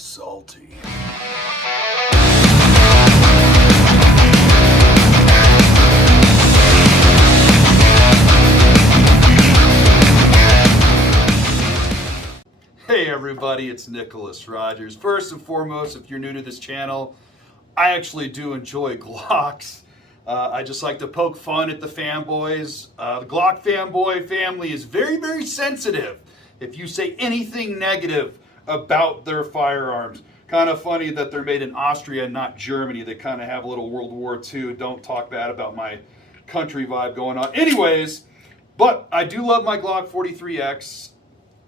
salty. Hey everybody, it's Nicholas Rogers. First and foremost, if you're new to this channel, I actually do enjoy Glocks. I just like to poke fun at the fanboys. The Glock fanboy family is very, very sensitive if you say anything negative about their firearms. Kind of funny that they're made in Austria and not Germany. They kind of have a little World War II, don't talk bad about my country vibe going on. Anyways, but I do love my Glock 43X.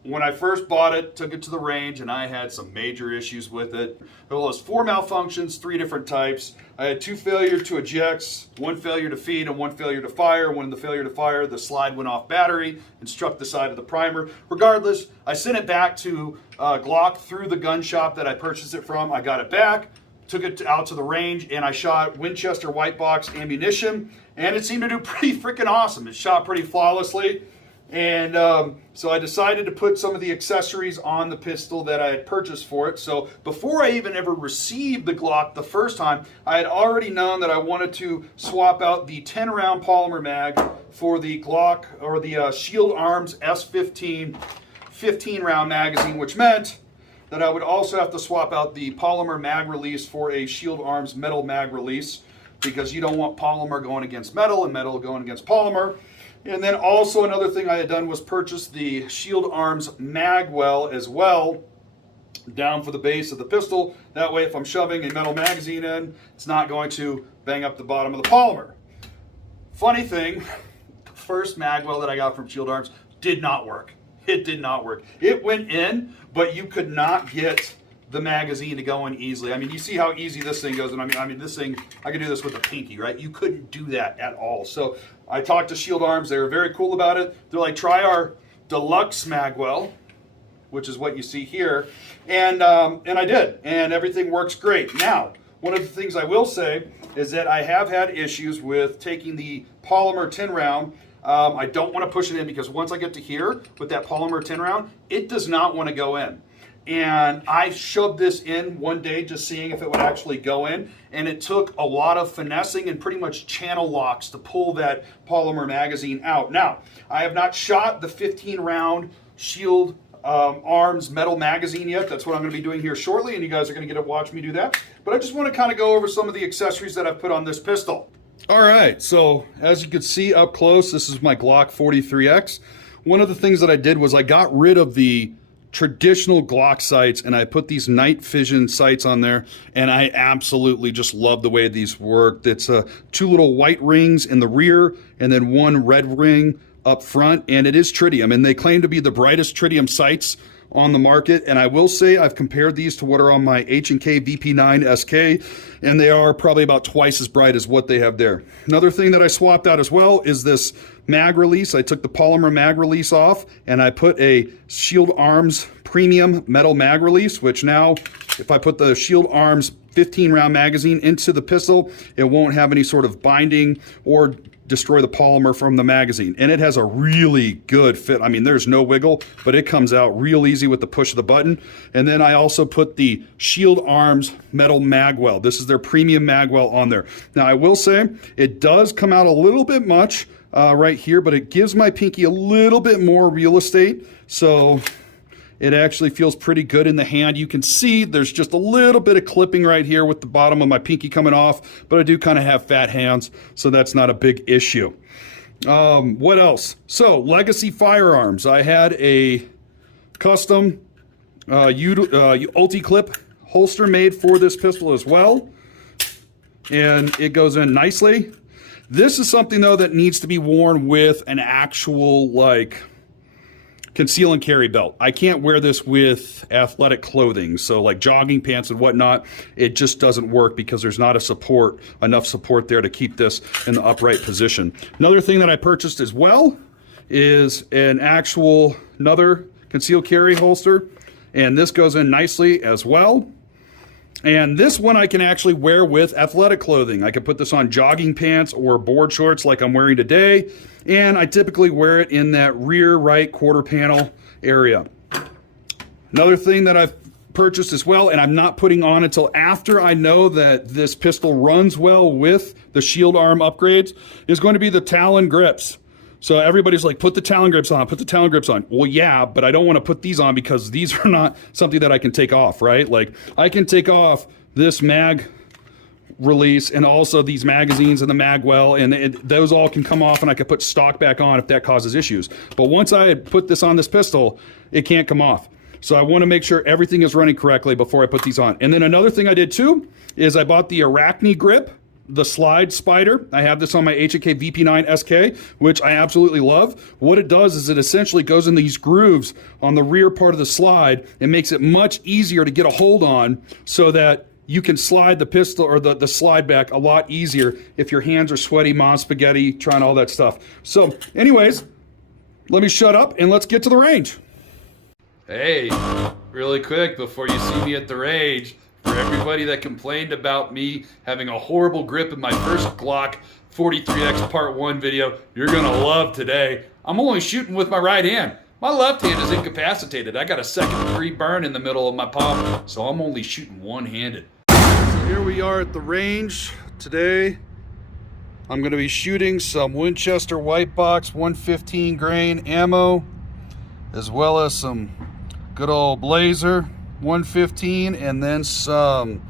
When I first bought it, took it to the range, and I had some major issues with it. There was 4 malfunctions, 3 different types. I had 2 failure to ejects, 1 failure to feed, and 1 failure to fire. When the failure to fire, the slide went off battery and struck the side of the primer. Regardless, I sent it back to Glock through the gun shop that I purchased it from. I got it back, took it out to the range, and I shot Winchester white box ammunition, and it seemed to do pretty freaking awesome. It shot pretty flawlessly. And so I decided to put some of the accessories on the pistol that I had purchased for it. So before I even ever received the Glock the first time, I had already known that I wanted to swap out the 10-round polymer mag for the Glock or the Shield Arms S15 15-round magazine, which meant that I would also have to swap out the polymer mag release for a Shield Arms metal mag release, because you don't want polymer going against metal and metal going against polymer. And then also another thing I had done was purchase the Shield Arms magwell as well, down for the base of the pistol. That way if I'm shoving a metal magazine in, it's not going to bang up the bottom of the polymer. Funny thing, the first magwell that I got from Shield Arms did not work. It did not work. It went in, but you could not get the magazine to go in easily. I mean, you see how easy this thing goes, and I mean this thing, I could do this with a pinky, right? You couldn't do that at all. So I talked to Shield Arms. They were very cool about it. They're like, try our deluxe magwell, which is what you see here, and I did, and everything works great. Now, one of the things I will say is that I have had issues with taking the polymer 10 round. I don't want to push it in, because once I get to here with that polymer 10 round, it does not want to go in. And I shoved this in one day just seeing if it would actually go in, and it took a lot of finessing and pretty much channel locks to pull that polymer magazine out. Now, I have not shot the 15-round Shield Arms metal magazine yet. That's what I'm going to be doing here shortly, and you guys are going to get to watch me do that. But I just want to kind of go over some of the accessories that I've put on this pistol. All right, so as you can see up close, this is my Glock 43X. One of the things that I did was I got rid of the traditional Glock sights, and I put these night vision sights on there, and I absolutely just love the way these work. It's 2 little white rings in the rear and then 1 red ring up front, and it is tritium, and they claim to be the brightest tritium sights on the market. And I will say I've compared these to what are on my H&K VP9 SK, and they are probably about twice as bright as what they have there. Another thing that I swapped out as well is this mag release. I took the polymer mag release off, and I put a Shield Arms premium metal mag release, which now if I put the Shield Arms 15-round magazine into the pistol, it won't have any sort of binding or destroy the polymer from the magazine. And it has a really good fit. I mean, there's no wiggle, but it comes out real easy with the push of the button. And then I also put the Shield Arms metal magwell. This is their premium magwell on there. Now, I will say it does come out a little bit much right here, but it gives my pinky a little bit more real estate. So it actually feels pretty good in the hand. You can see there's just a little bit of clipping right here with the bottom of my pinky coming off, but I do kind of have fat hands, so that's not a big issue. What else? So, Legacy Firearms. I had a custom Ulti-Clip holster made for this pistol as well, and it goes in nicely. This is something, though, that needs to be worn with an actual, like, conceal and carry belt. I can't wear this with athletic clothing, so like jogging pants and whatnot. It just doesn't work because there's not enough support there to keep this in the upright position. Another thing that I purchased as well is another conceal carry holster, and this goes in nicely as well. And this one I can actually wear with athletic clothing. I can put this on jogging pants or board shorts like I'm wearing today. And I typically wear it in that rear right quarter panel area. Another thing that I've purchased as well, and I'm not putting on until after I know that this pistol runs well with the shield arm upgrades, is going to be the Talon grips. So everybody's like, put the Talon grips on, put the Talon grips on. Well, yeah, but I don't want to put these on because these are not something that I can take off, right? Like, I can take off this mag release and also these magazines and the mag well, and those all can come off, and I can put stock back on if that causes issues. But once I put this on this pistol, it can't come off. So I want to make sure everything is running correctly before I put these on. And then another thing I did too is I bought the Arachne grip, the slide spider. I have this on my H&K VP9 SK, which I absolutely love. What it does is it essentially goes in these grooves on the rear part of the slide and makes it much easier to get a hold on, so that you can slide the pistol or the slide back a lot easier if your hands are sweaty, mom spaghetti, trying all that stuff. So anyways, let me shut up and let's get to the range. Hey, really quick before you see me at the range, for everybody that complained about me having a horrible grip in my first GLOCK 43X Part 1 video, you're gonna love today. I'm only shooting with my right hand. My left hand is incapacitated. I got a 2nd degree burn in the middle of my palm, so I'm only shooting one-handed. So here we are at the range. Today, I'm gonna be shooting some Winchester White Box 115 grain ammo, as well as some good old Blazer 115, and then some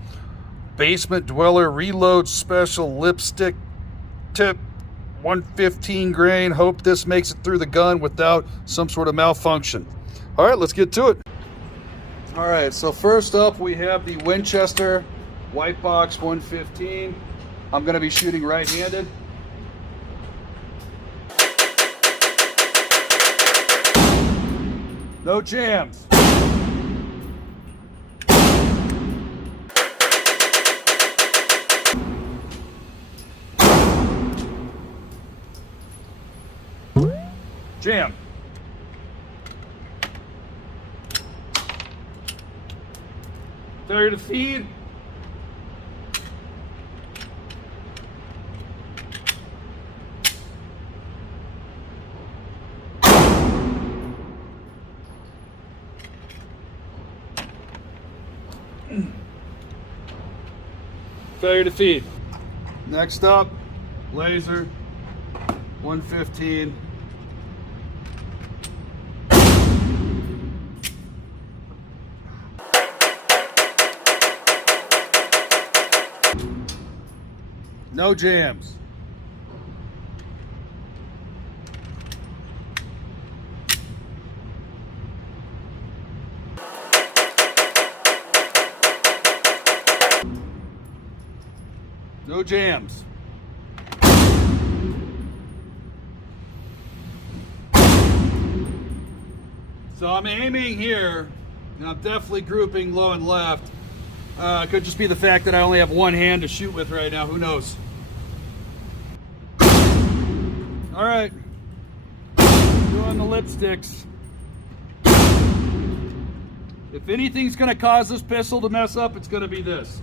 Basement Dweller Reload Special Lipstick Tip 115 grain. Hope this makes it through the gun without some sort of malfunction. All right, let's get to it. All right, so first up we have the Winchester White Box 115. I'm going to be shooting right-handed. No jams. Jam. Failure to feed. Failure to feed. Next up, Laser 115. No jams. No jams. So I'm aiming here, and I'm definitely grouping low and left. It could just be the fact that I only have one hand to shoot with right now. Who knows? All right. Doing the lipsticks. If anything's going to cause this pistol to mess up, it's going to be this.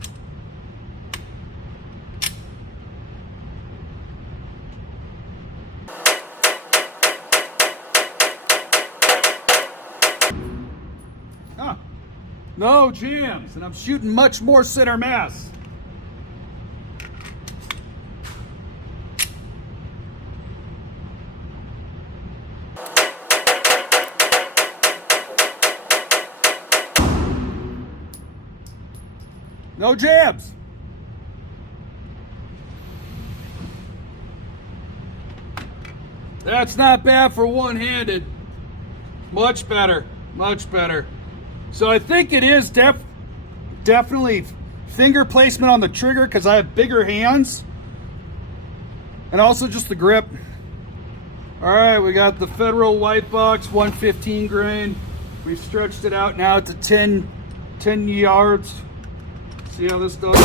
No jams, and I'm shooting much more center mass. No jams. That's not bad for one-handed. Much better, much better. So I think it is definitely finger placement on the trigger because I have bigger hands. And also just the grip. All right, we got the Federal White Box 115 grain. We've stretched it out now to 10 yards. See how this does?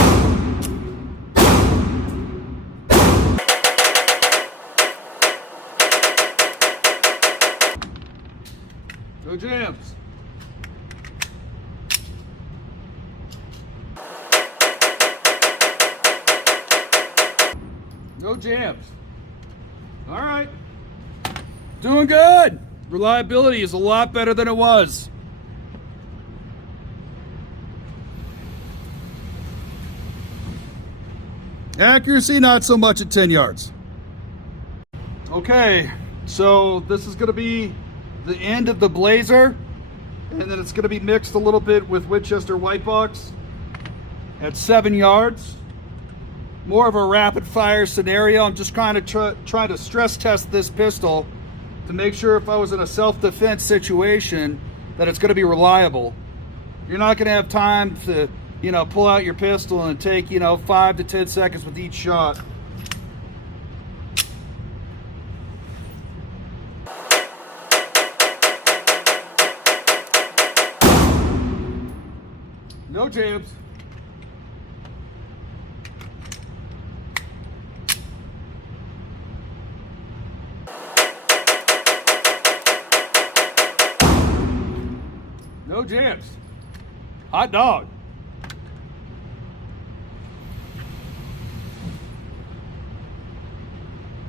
No jams. No jams. All right. Doing good. Reliability is a lot better than it was. Accuracy, not so much at 10 yards. Okay, so this is going to be the end of the Blazer, and then it's going to be mixed a little bit with Winchester White Box at 7 yards. More of a rapid fire scenario. I'm just trying to stress test this pistol to make sure if I was in a self-defense situation that it's going to be reliable. You're not going to have time to, pull out your pistol and take, 5 to 10 seconds with each shot. No jams. No jams. Hot dog.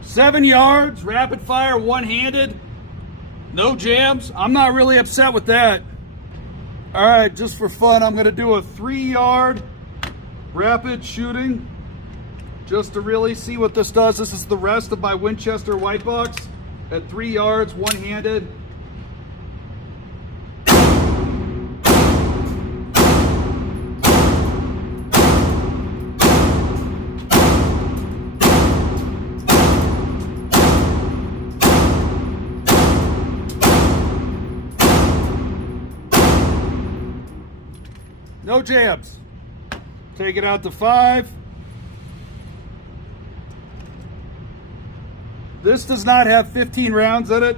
Seven yards, rapid fire, one-handed. No jams. I'm not really upset with that. All right, just for fun, I'm gonna do a 3-yard rapid shooting just to really see what this does. This is the rest of my Winchester White Box at 3 yards, one-handed. No jams. Take it out to 5. This does not have 15 rounds in it.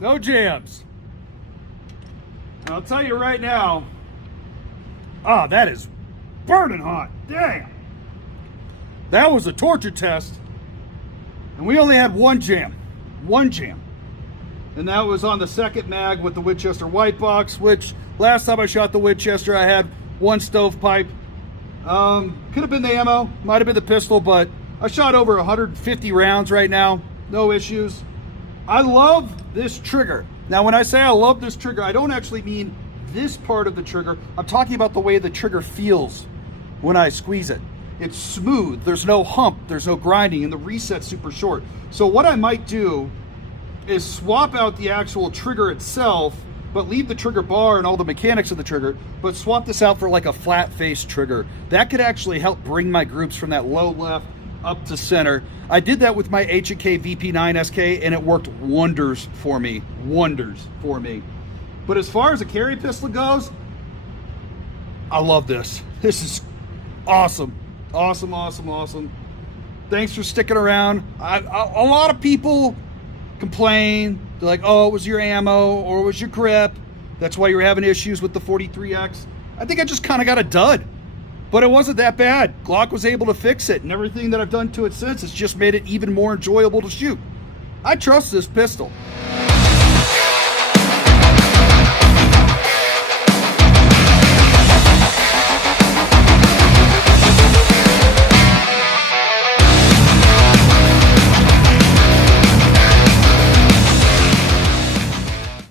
No jams. And I'll tell you right now, that is burning hot. Damn. That was a torture test. And we only had one jam. One jam. And that was on the second mag with the Winchester White Box, which last time I shot the Winchester, I had one stovepipe. Could have been the ammo, might have been the pistol, but I shot over 150 rounds right now. No issues. I love this trigger. Now, when I say I love this trigger, I don't actually mean this part of the trigger. I'm talking about the way the trigger feels when I squeeze it. It's smooth, there's no hump, there's no grinding, and the reset's super short. So what I might do is swap out the actual trigger itself, but leave the trigger bar and all the mechanics of the trigger, but swap this out for like a flat face trigger. That could actually help bring my groups from that low left up to center. I did that with my H&K VP9 SK and it worked wonders for me. But as far as a carry pistol goes, I love this. This is awesome. Awesome. Thanks for sticking around. A lot of people complain. They're like, oh, it was your ammo or it was your grip. That's why you're having issues with the 43X. I think I just kind of got a dud. But it wasn't that bad. Glock was able to fix it, and everything that I've done to it since has just made it even more enjoyable to shoot. I trust this pistol.